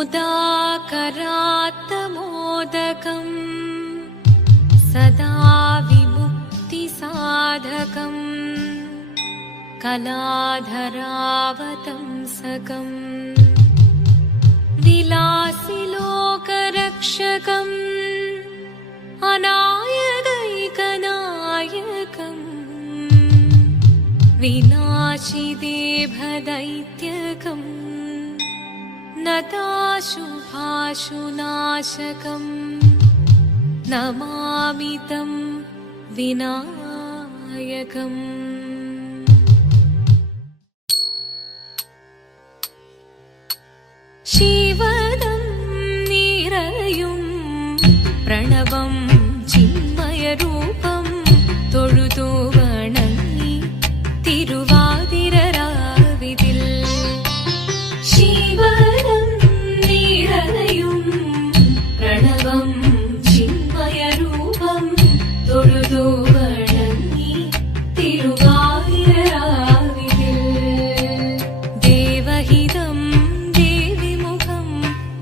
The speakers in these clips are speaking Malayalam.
मुदाकरात्तमोदकम् सदा विमुक्तिसाधकम् कलाधरावतंसकम् विलासिलोकरक्षकम् अनायदैकनायकम् विनाशिदेभदैत्यकम् नताशुभाशुनाशकम् नमामि तं विनायकम्। शिवदं निरयुं प्रणवं चिन्मयरूपं തൊഴുതു വണങ്ങി തിരുവാതിരരാവിതിൽ ശിവദം നിറയും പ്രണവം ചിന്മയരൂപം തൊഴുതു വണങ്ങി തിരുവാതിരരാവിതിൽ ദേവഹിതം ദേവിമുഖം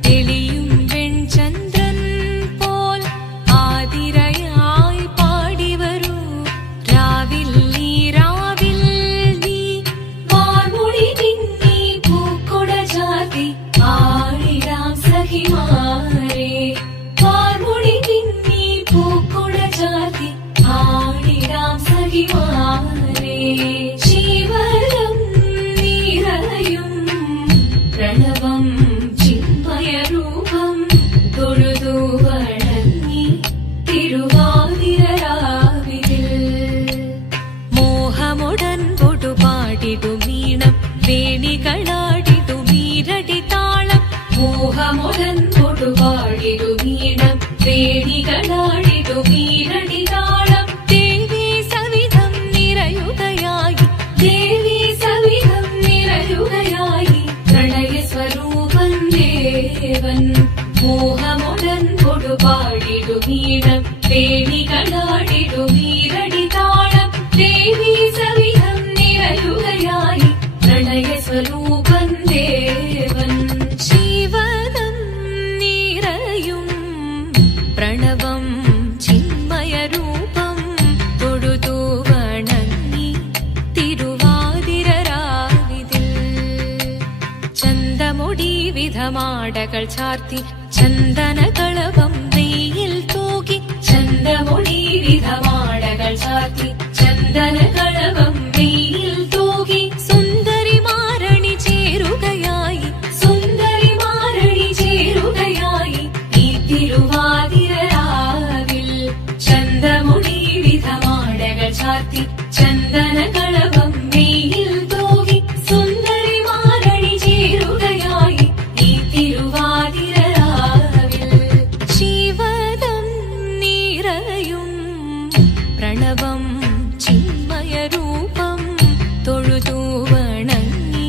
തെളിയും വെൺചന്ദ്രൻ പോൽ ആതിരയായി പാടിവരൂ രാവിൽ നീ വാർമുടി പിന്നി പൂക്കൊട ചാർത്തി ആടിടാം സഖിമാരെ വാർമുടി പിന്നി പൂക്കൊട ചാർത്തി ആടിടാം സഖിമാരെ ശിവദം നിറയും പ്രണവം ചിന്മയരൂപം തൊഴുതു വണങ്ങി തിരുവാതിരരാവിതിൽ മോഹമുടൻ പൊടുപാടിടുമീണം വേണികളാടിടുമീരടി താളം മോഹമുടൻ പൊടുപാടിടുമീണം വേണികളാടിടുമീരടി താളം ദേവി സവിധം നിറയുകയായി ദേവി സവിധം നിറയുകയായി പ്രണയസ്വരൂപൻ ദേവൻ മോഹമുടൻ പൊടുപാടിടുമീണം വേണികളാടിടുമീരടി താളം ദേവി സവിധം നിറയുകയായി പ്രണയസ്വരൂപൻ ദേവൻ ശിവദം നിറയും പ്രണവം ചിന്മയരൂപം തൊഴുതു വണങ്ങി തിരുവാതിരരാവിതിൽ ചന്തമുടി വിധമാടകൾ ചാർത്തി ചന്ദനകളവം നെയ്യിൽ തൂകി ചന്തമുടി വിധമാടകൾ ചാർത്തി ചന്ദനകളവം നെയ്യിൽ തൂകി സുന്ദരിമാരണി ചേരുകയായി സുന്ദരിമാരണി ചേരുകയായി ഈ തിരുവാതിരരാവിൽ ചന്തമുടി വിധമാടകൾ ചാർത്തി ചന്ദനകളവം നെയ്യിൽ തൂകി സുന്ദരിമാരണി ചേരുകയായി ഈ തിരുവാതിരരാവിൽ ശിവദം നിറയും പ്രണവം ചിന്മയരൂപം തൊഴുതു വണങ്ങി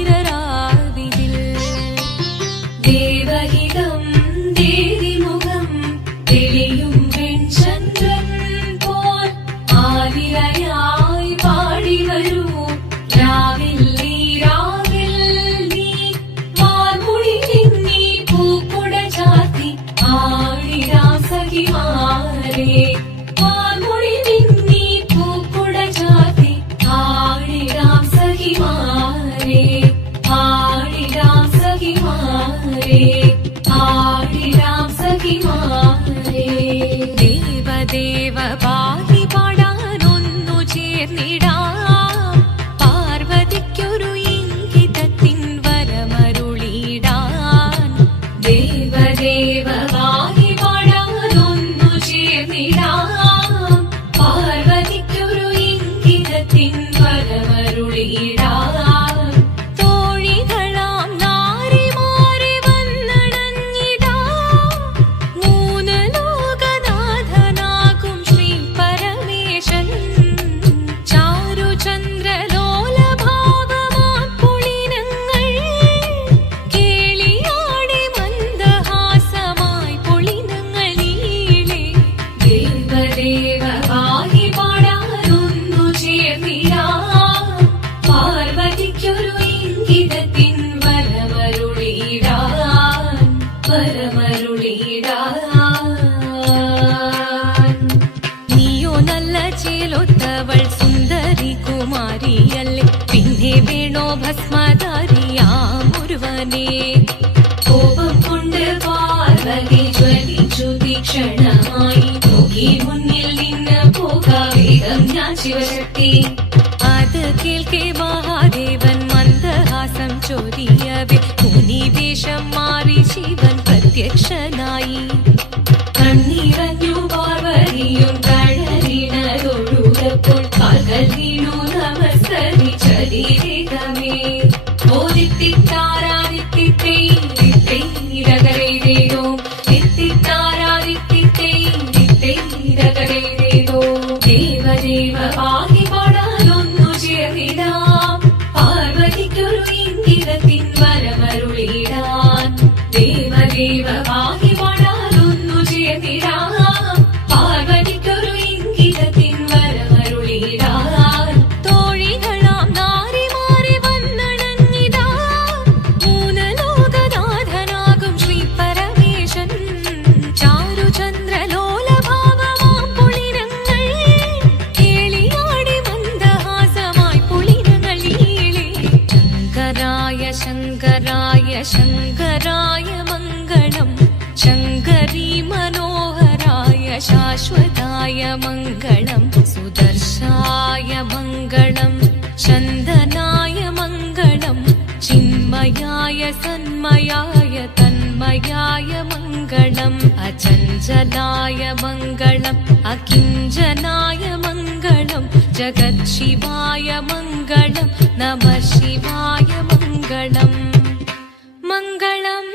തിരുവാതിരരാവിതിൽ ദേവഹിതം ദേവിമുഖം തെളിയും വെൺചന്ദ്രൻ പോൽ ആതിരയായി പാടിവരൂ രാവിൽ നീ വാർമുടി പിന്നി പൂക്കൊട ചാർത്തി ആടിടാം സഖിമാരെ വാർമുടി പിന്നി പൂക്കൊട ചാർത്തി ആടിടാം സഖിമാരെ ആടിടാം സഖിമാരെ ആടിടാം സഖിമാരെ ദേവദേവ പാഹി പാടാനൊന്നു ചേർന്നിടാം പാർവതിക്കൊരു ഇംഗിതത്തിൻ വരമരുളിടാൻ ദേവദേവ പാഹി പാടാനൊന്നു ചേർന്നിടാം പാർവതിക്കൊരു ഇംഗിതത്തിൻ വരമരുളിടാൻ തോഴികളാം നാരിമാരെ വന്ന് ശിവനേ. കോപം കൊണ്ട് പാർവതി ജ്വലിച്ചു തീക്ഷണമായി. നോക്കി മുന്നിൽ നിന്ന് പോകാവേഗം ഞാൻ ശിവശക്തി. അത് കേൾക്കെ മഹാദേവൻ മന്ദഹാസം ചൊരിയവേ മുനിവേഷം മാറി ശിവൻ പ്രത്യക്ഷനായി. കണ്ണീറഞ്ഞു പാർവതിയും കഴലിനതൊഴുകപ്പോൾ കാൽകൾ വീണു നമസ്കരിച്ചതിവേഗമേ. ഓദിത്തിത്താരാദിത്തിത്തൈരകരേതോ ദിത്തിത്താരാദിത്തിത്തൈരകരേതോ. ദേവദേവ പാഹി പാടാനൊന്നു ചേർന്നിടാം. പാർവതിക്കൊരു ഇംഗിതത്തിൻ വരമരുളിടാൻ. ദേവദേവ പാഹി പാടാനൊന്നു ചേർന്നിടാം. പാർവതിക്കൊരു ഇംഗിതത്തിൻ വരമരുളിടാൻ. തോഴികളാം നാരിമാരെ വന്നണഞ്ഞിതാ. മൂലലോകനാഥനാകും ശ്രീ പരമേശൻ. ചാരുചന്ദ്രലോലഭാവമാം പുളിരങ്ങൾ കേളിയാടി മന്ദഹാസമായി പുളിരങ്ങൾ ഈളെ. ശങ്കരായ ശങ്കരായ ശങ്കരായ മംഗളം. ശങ്കരീ മനോഹരായ ശാശ്വതായ മംഗളം. സുദർശായ മംഗളം. ചന്ദനായ മംഗളം. ചിന്മയായ സന്മയായ തന്മയായ മംഗളം. അചഞ്ചലായ മംഗളം. അകിഞ്ചനായ മംഗളം. ജഗത്ശിവായ മംഗളം. നമഃ ശിവായ മംഗളം. മംഗളം.